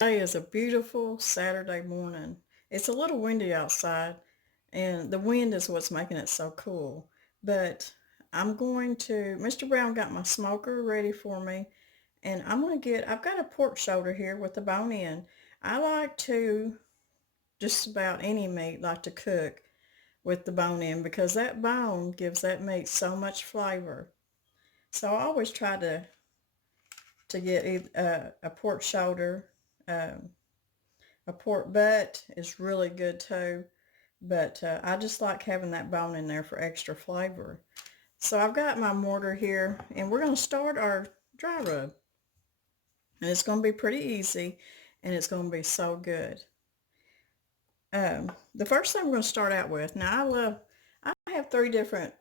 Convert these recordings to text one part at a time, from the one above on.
Today is a beautiful Saturday morning. It's a little windy outside, and the wind is what's making it so cool. But Mr. Brown got my smoker ready for me, and I've got a pork shoulder here with the bone in. I like to, just about any meat, like to cook with the bone in because that bone gives that meat so much flavor. So I always try to get a pork shoulder. Um, A pork butt is really good too, but I just like having that bone in there for extra flavor. So I've got my mortar here, and we're going to start our dry rub. And it's going to be pretty easy, and it's going to be so good. The first thing we're going to start out with, I have three different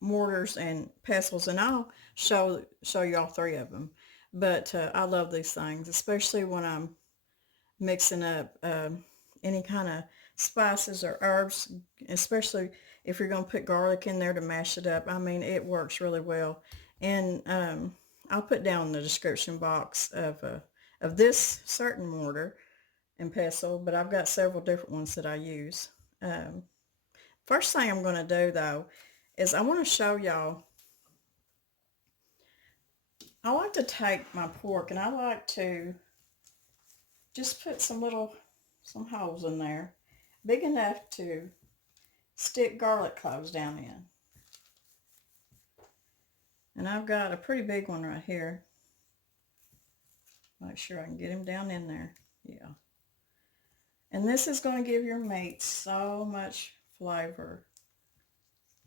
mortars and pestles, and I'll show you all three of them. But I love these things, especially when I'm mixing up any kind of spices or herbs, especially if you're going to put garlic in there to mash it up. I mean, it works really well. And I'll put down in the description box of this certain mortar and pestle, but I've got several different ones that I use. First thing I'm going to do though is I want to show y'all. I like to take my pork and I like to just put some holes in there, big enough to stick garlic cloves down in. And I've got a pretty big one right here. Make sure I can get him down in there. Yeah. And this is going to give your meat so much flavor.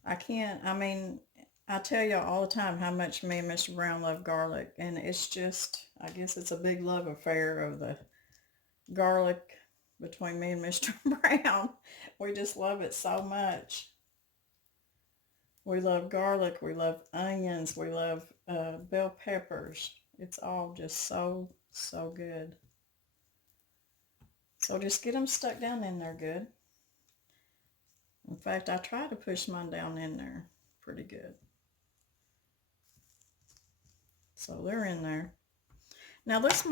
I tell y'all all the time how much me and Mr. Brown love garlic. And it's just, I guess it's a big love affair of the garlic between me and Mr. Brown. We just love it so much. We love garlic, we love onions, we love bell peppers. It's all just so, so good. So just get them stuck down in there good. In fact, I try to push mine down in there pretty good. So they're in there. Now let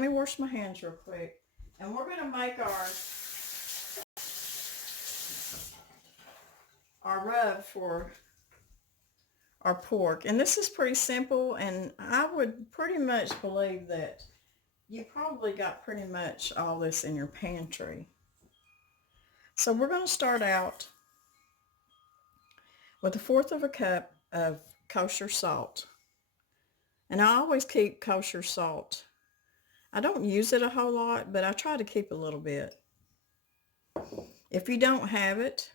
me wash my hands real quick. And we're going to make our rub for our pork. And this is pretty simple, and I would pretty much believe that you probably got pretty much all this in your pantry. So we're going to start out with a fourth of a cup of kosher salt. And I always keep kosher salt. I don't use it a whole lot, but I try to keep a little bit. If you don't have it,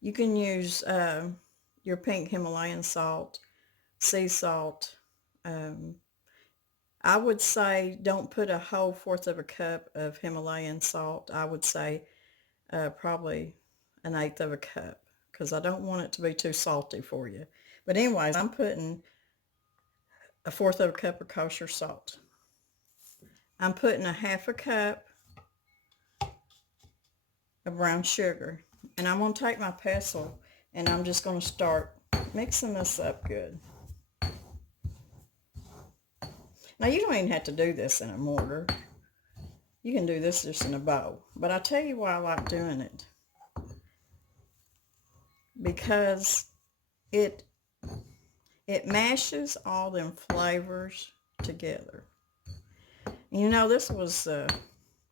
you can use your pink Himalayan salt, sea salt. I would say don't put a whole fourth of a cup of Himalayan salt. I would say probably an eighth of a cup because I don't want it to be too salty for you. But anyways, I'm putting a fourth of a cup of kosher salt. I'm putting a half a cup of brown sugar. And I'm going to take my pestle and I'm just going to start mixing this up good. Now you don't even have to do this in a mortar. You can do this just in a bowl. But I'll tell you why I like doing it. Because it mashes all them flavors together. You know, this was,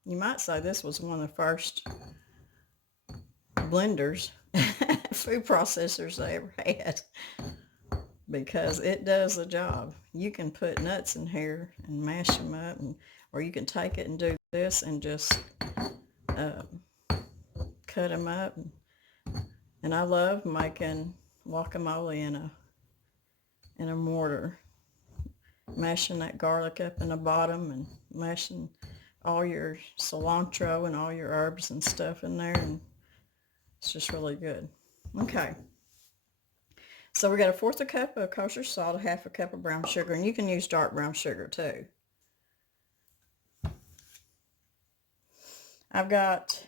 you might say this was one of the first blenders, food processors I ever had, because it does the job. You can put nuts in here and mash them up, or you can take it and do this and just cut them up. And I love making guacamole in a mortar, mashing that garlic up in the bottom and mashing all your cilantro and all your herbs and stuff in there, and it's just really good. Okay. So we got a fourth of a cup of kosher salt, a half a cup of brown sugar, and you can use dark brown sugar too. I've got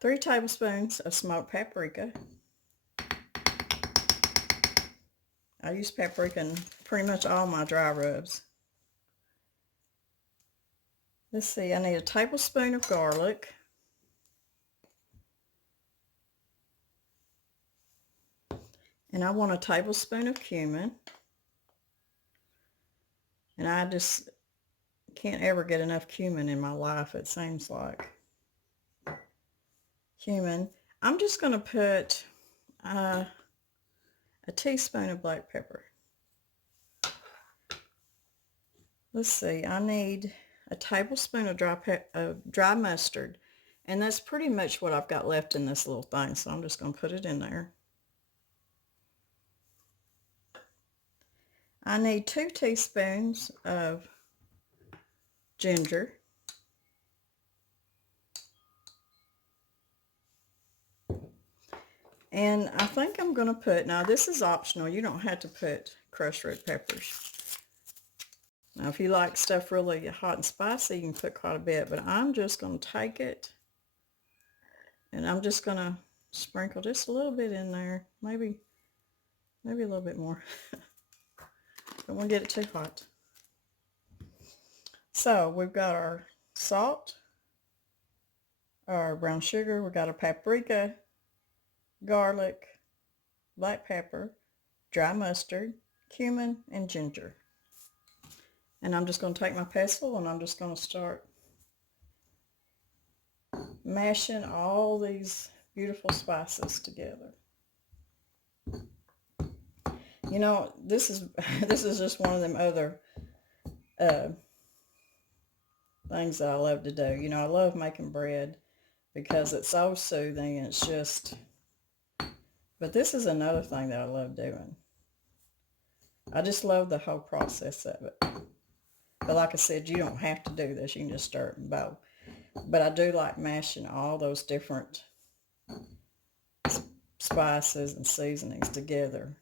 3 tablespoons of smoked paprika. I use paprika in pretty much all my dry rubs. Let's see, I need a tablespoon of garlic. And I want a tablespoon of cumin. And I just can't ever get enough cumin in my life, it seems like. Cumin. I'm just going to put a teaspoon of black pepper. Let's see, I need a tablespoon of dry mustard. And that's pretty much what I've got left in this little thing, so I'm just going to put it in there. I need 2 teaspoons of ginger. And I think I'm going to put, now this is optional, you don't have to put crushed red peppers. Now if you like stuff really hot and spicy, you can put quite a bit, but I'm just going to take it and I'm just going to sprinkle just a little bit in there, maybe a little bit more. Don't want to get it too hot. So we've got our salt, our brown sugar, we've got our paprika, garlic, black pepper, dry mustard, cumin, and ginger. And I'm just going to take my pestle and I'm just going to start mashing all these beautiful spices together. You know, this is just one of them other things that I love to do. You know, I love making bread because it's so soothing and it's just, but this is another thing that I love doing. I just love the whole process of it. But like I said, you don't have to do this. You can just stir it in a bowl. But I do like mashing all those different spices and seasonings together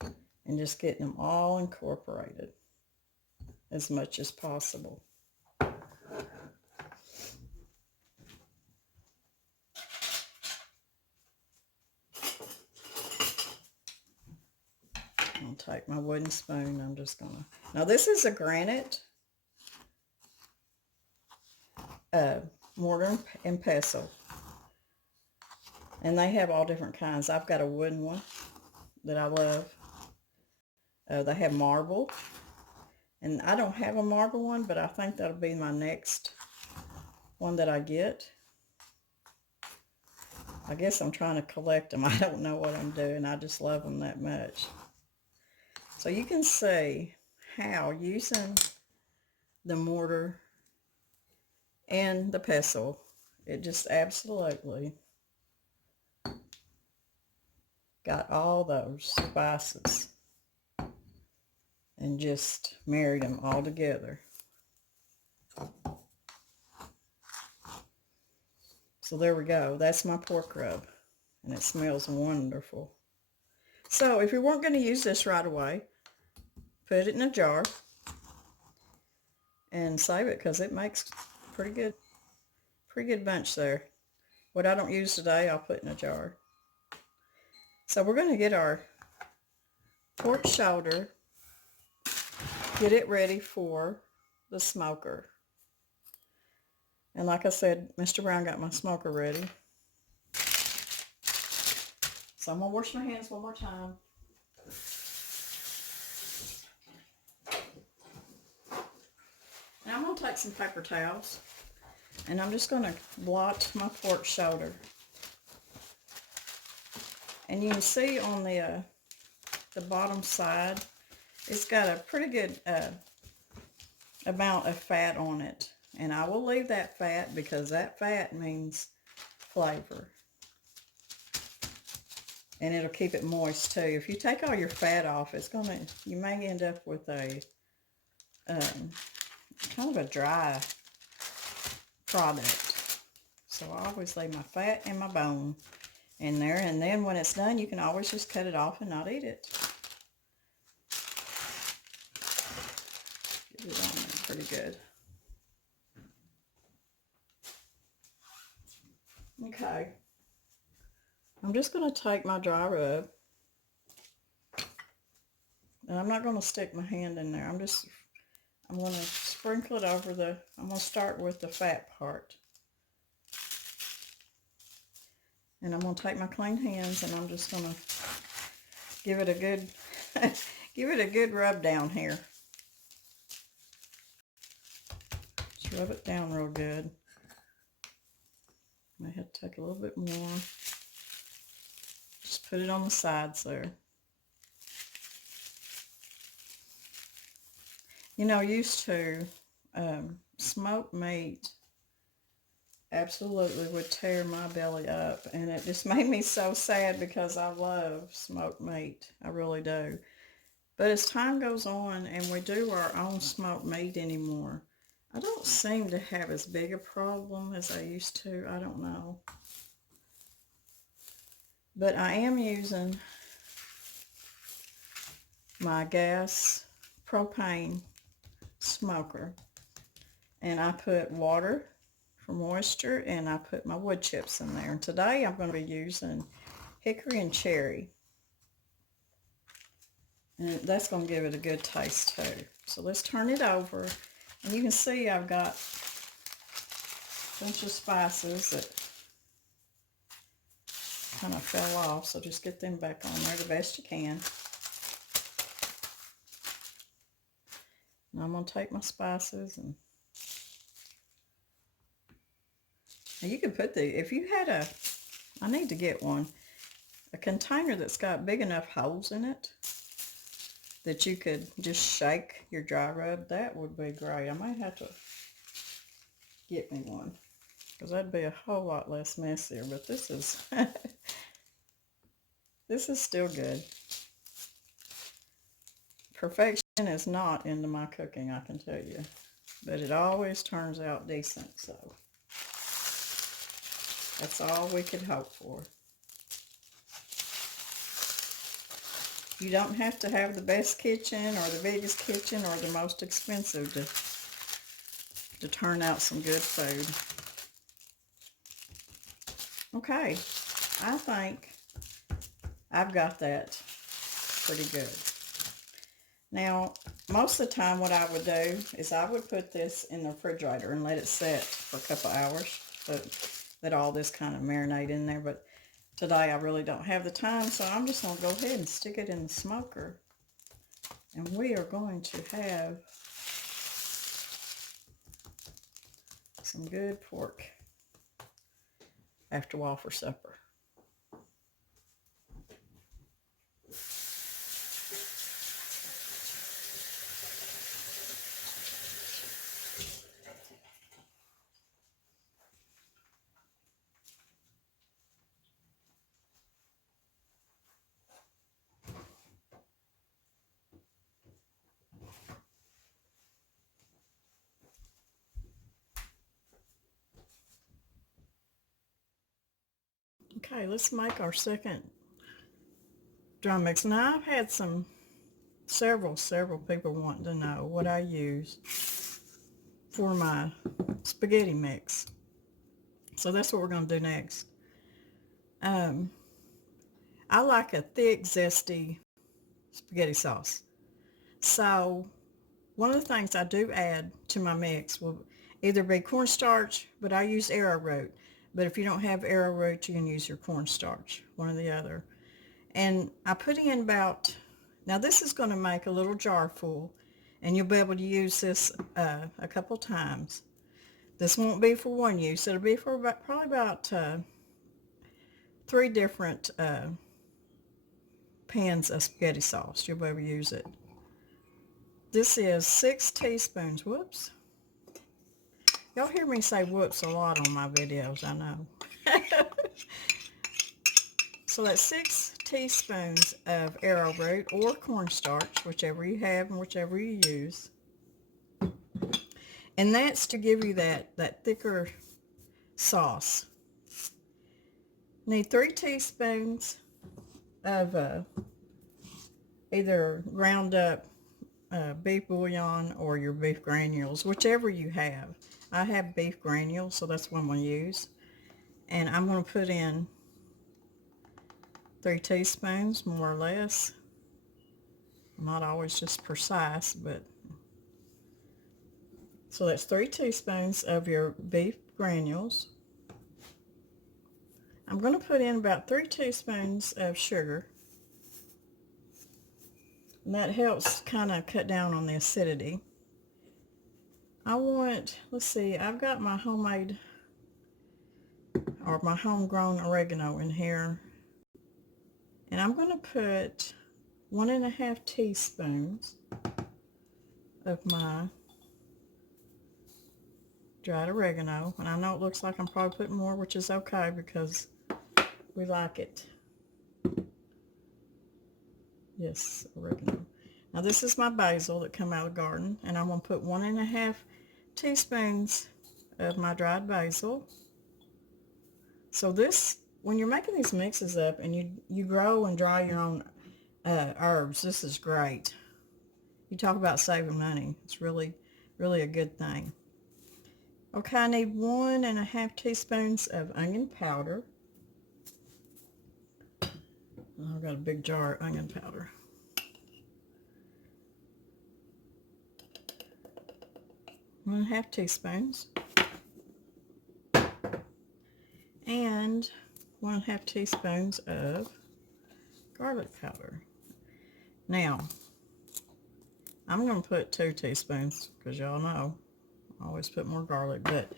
and just getting them all incorporated as much as possible. I'll take my wooden spoon. I'm just gonna, now this is a granite mortar and pestle, and they have all different kinds. I've got a wooden one that I love. They have marble, and I don't have a marble one, but I think that'll be my next one that I get. I guess I'm trying to collect them. I don't know what I'm doing. I just love them that much. So you can see how using the mortar and the pestle, it just absolutely got all those spices and just married them all together. So there we go. That's my pork rub, and it smells wonderful. So if you weren't going to use this right away, put it in a jar and save it, because it makes pretty good bunch there. What I don't use today, I'll put in a jar. So we're going to get our pork shoulder, get it ready for the smoker. And like I said, Mr. Brown got my smoker ready. So I'm going to wash my hands one more time. Now I'm going to take some paper towels and I'm just going to blot my pork shoulder. And you can see on the bottom side, it's got a pretty good amount of fat on it. And I will leave that fat because that fat means flavor. And it'll keep it moist too. If you take all your fat off, you may end up with a kind of a dry product. So I always leave my fat and my bone in there, and then when it's done, you can always just cut it off and not eat it. Get it on there pretty good. Okay. I'm just going to take my dry rub, and I'm not going to stick my hand in there. I'm going to sprinkle it over I'm going to start with the fat part. And I'm going to take my clean hands and I'm just going to give it a good, give it a good rub down here. Just rub it down real good. I have to take a little bit more. Just put it on the sides there. You know, used to smoked meat absolutely would tear my belly up, and it just made me so sad because I love smoked meat. I really do. But as time goes on and we do our own smoked meat anymore, I don't seem to have as big a problem as I used to. I don't know. But I am using my gas propane smoker, and I put water for moisture, and I put my wood chips in there. And today I'm going to be using hickory and cherry, and that's going to give it a good taste too. So let's turn it over, and you can see I've got a bunch of spices that kind of fell off, so just get them back on there the best you can. And I'm going to take my spices, and now you could put if you had I need to get one, a container that's got big enough holes in it that you could just shake your dry rub. That would be great. I might have to get me one because that'd be a whole lot less messier, but this is this is still good. Perfection is not into my cooking, I can tell you, but it always turns out decent, so that's all we could hope for. You don't have to have the best kitchen or the biggest kitchen or the most expensive to turn out some good food. Okay, I think I've got that pretty good. Now, most of the time what I would do is I would put this in the refrigerator and let it set for a couple hours, so let all this kind of marinate in there. But today I really don't have the time, so I'm just going to go ahead and stick it in the smoker. And we are going to have some good pork after a while for supper. Okay, let's make our second dry mix. Now I've had several people wanting to know what I use for my spaghetti mix. So that's what we're going to do next. I like a thick, zesty spaghetti sauce. So one of the things I do add to my mix will either be cornstarch, but I use arrowroot. But if you don't have arrowroot, you can use your cornstarch, one or the other. And I put in about, now this is going to make a little jar full, and you'll be able to use this a couple times. This won't be for one use. It'll be for probably about 3 different pans of spaghetti sauce. You'll be able to use it. This is 6 teaspoons. Whoops. Y'all hear me say whoops a lot on my videos, I know. So that's 6 teaspoons of arrowroot or cornstarch, whichever you have and whichever you use. And that's to give you that thicker sauce. Need 3 teaspoons of either ground up beef bouillon or your beef granules, whichever you have. I have beef granules, so that's what I'm going to use. And I'm going to put in 3 teaspoons, more or less. I'm not always just precise, but So that's 3 teaspoons of your beef granules. I'm going to put in about 3 teaspoons of sugar. And that helps kind of cut down on the acidity. I want, let's see, I've got my homemade or my homegrown oregano in here. And I'm going to put 1.5 teaspoons of my dried oregano. And I know it looks like I'm probably putting more, which is okay because we like it. Yes, oregano. Now this is my basil that come out of the garden, and I'm going to put 1.5 teaspoons of my dried basil. So this, when you're making these mixes up and you grow and dry your own herbs, this is great. You talk about saving money. It's really, really a good thing. Okay, I need 1.5 teaspoons of onion powder. I've got a big jar of onion powder. One and a half teaspoons. And 1.5 teaspoons of garlic powder. Now, I'm going to put 2 teaspoons because y'all know I always put more garlic, but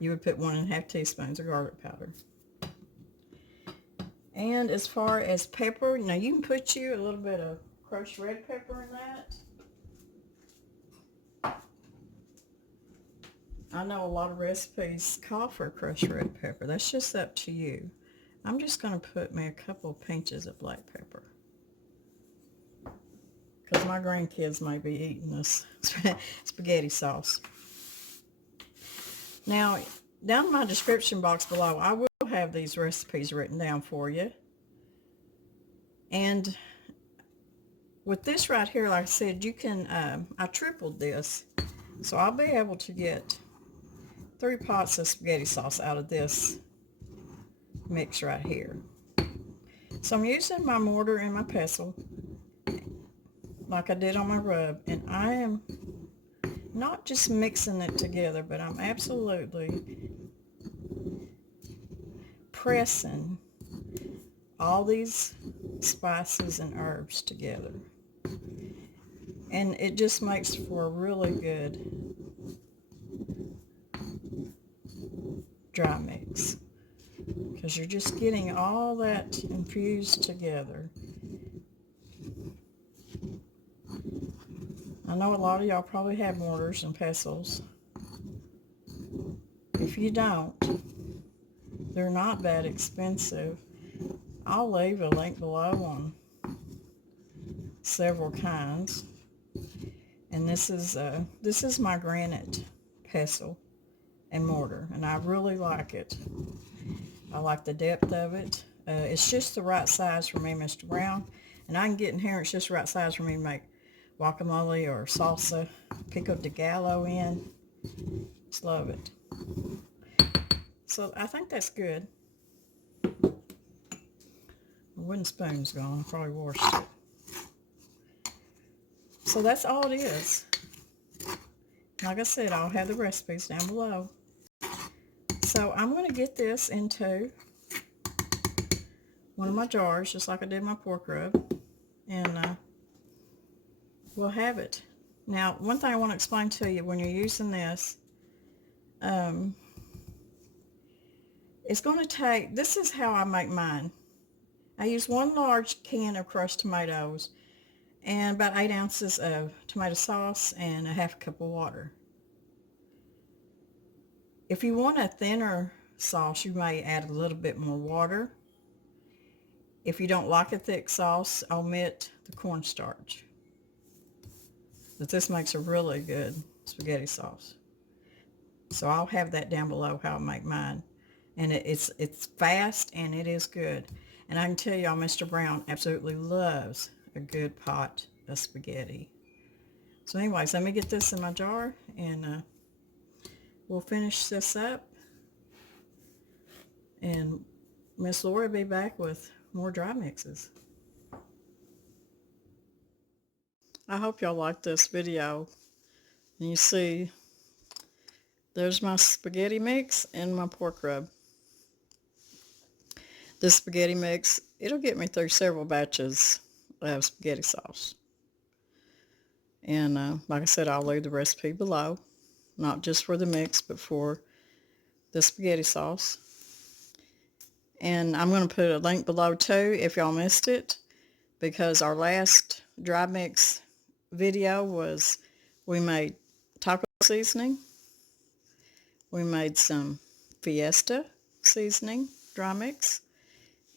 you would put 1.5 teaspoons of garlic powder. And as far as pepper, now you can put you a little bit of crushed red pepper in that. I know a lot of recipes call for crushed red pepper. That's just up to you. I'm just going to put me a couple of pinches of black pepper, because my grandkids may be eating this spaghetti sauce. Now, down in my description box below, I will have these recipes written down for you. And with this right here, like I said, you can, I tripled this. So I'll be able to get 3 pots of spaghetti sauce out of this mix right here. So I'm using my mortar and my pestle like I did on my rub, and I am not just mixing it together, but I'm absolutely pressing all these spices and herbs together. And it just makes for a really good dry mix, because you're just getting all that infused together. I know a lot of y'all probably have mortars and pestles. If you don't, they're not that expensive. I'll leave a link below on several kinds. And this is my granite pestle and mortar, and I really like it. I like the depth of it. It's just the right size for me, Mr. Brown. And I can get in here, it's just the right size for me to make guacamole or salsa, pico de gallo in. Just love it. So I think that's good. The wooden spoon's gone. I probably washed it. So that's all it is. Like I said, I'll have the recipes down below. So I'm going to get this into one of my jars, just like I did my pork rub, and we'll have it. Now, one thing I want to explain to you, when you're using this, it's going to take, this is how I make mine. I use 1 large can of crushed tomatoes and about 8 ounces of tomato sauce and a half cup of water. If you want a thinner sauce, you may add a little bit more water. If you don't like a thick sauce, omit the cornstarch. But this makes a really good spaghetti sauce. So I'll have that down below how I make mine. And it's fast and it is good. And I can tell y'all, Mr. Brown absolutely loves a good pot of spaghetti. So anyways, let me get this in my jar, and we'll finish this up. And Miss Laura will be back with more dry mixes. I hope y'all like this video. And you see There's my spaghetti mix and my pork rub. This spaghetti mix, it'll get me through several batches of spaghetti sauce. And like I said, I'll leave the recipe below, not just for the mix, but for the spaghetti sauce. And I'm going to put a link below too if y'all missed it, because our last dry mix video was we made taco seasoning, we made some fiesta seasoning dry mix,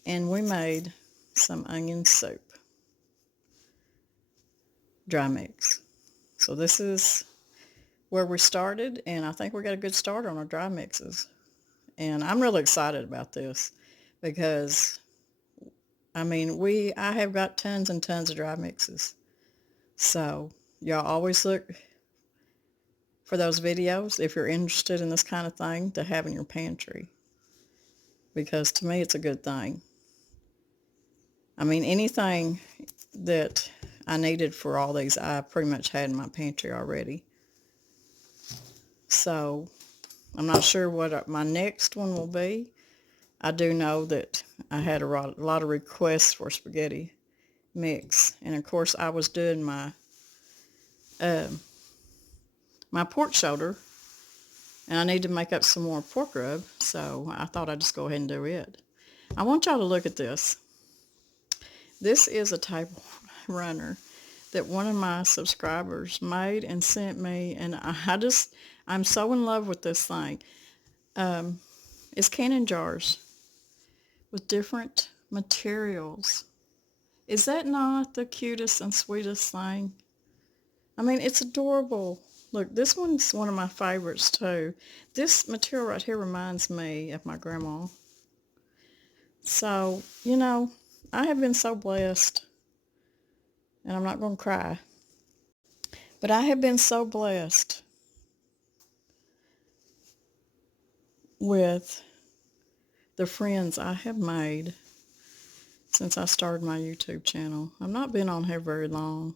and we made some onion soup dry mix. So this is where we started, and I think we got a good start on our dry mixes. And I'm really excited about this because, I mean, I have got tons and tons of dry mixes. So y'all always look for those videos if you're interested in this kind of thing to have in your pantry, because to me it's a good thing. I mean, anything that I needed for all these I pretty much had in my pantry already. So I'm not sure what my next one will be. I do know that I had a lot of requests for spaghetti mix, and of course I was doing my my pork shoulder, and I need to make up some more pork rub, so I thought I'd just go ahead and do it. I want y'all to look at this. This is a table runner that one of my subscribers made and sent me, and I'm so in love with this thing. It's canning jars with different materials. Is that not the cutest and sweetest thing? I mean, it's adorable. Look, this one's one of my favorites too. This material right here reminds me of my grandma. So, I have been so blessed, and I'm not going to cry, but I have been so blessed with the friends I have made since I started my YouTube channel. I've not been on here very long,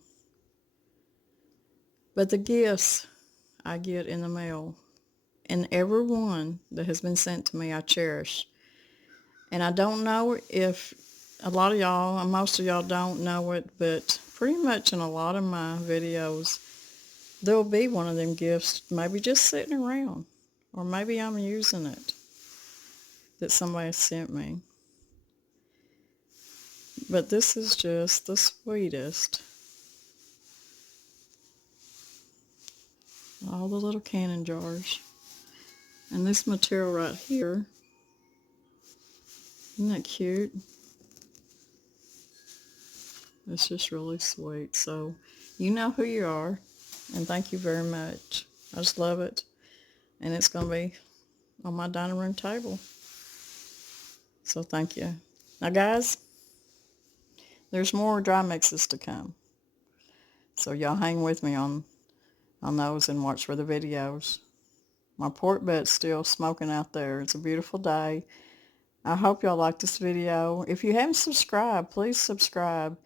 but the gifts I get in the mail, and every one that has been sent to me, I cherish. And I don't know if a lot of y'all, most of y'all don't know it, but pretty much in a lot of my videos, there'll be one of them gifts maybe just sitting around, or maybe I'm using it, that somebody sent me. But this is just the sweetest. All the little canning jars. And this material right here, isn't that cute? It's just really sweet. So you know who you are, and thank you very much. I just love it. And it's going to be on my dining room table. So thank you. Now guys, there's more dry mixes to come. So y'all hang with me on those and watch for the videos. My pork butt's still smoking out there. It's a beautiful day. I hope y'all like this video. If you haven't subscribed, please subscribe.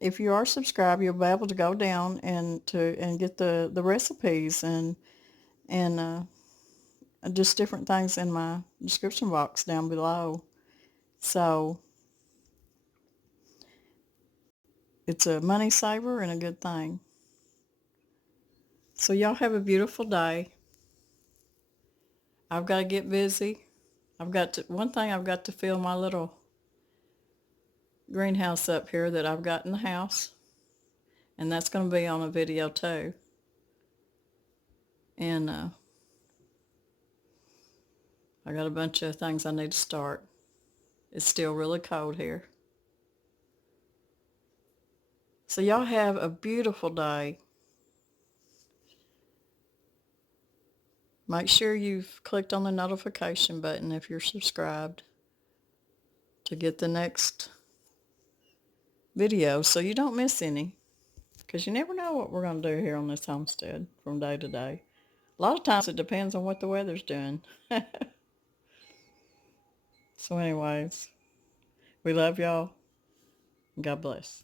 If you are subscribed, you'll be able to go down and get the recipes and just different things in my description box down below. So it's a money saver and a good thing. So y'all have a beautiful day. I've got to get busy. One thing, I've got to fill my little greenhouse up here that I've got in the house. And that's going to be on a video too. And I got a bunch of things I need to start. It's still really cold here. So y'all have a beautiful day. Make sure you've clicked on the notification button if you're subscribed to get the next video so you don't miss any. Because you never know what we're going to do here on this homestead from day to day. A lot of times it depends on what the weather's doing. So anyways, we love y'all. God bless.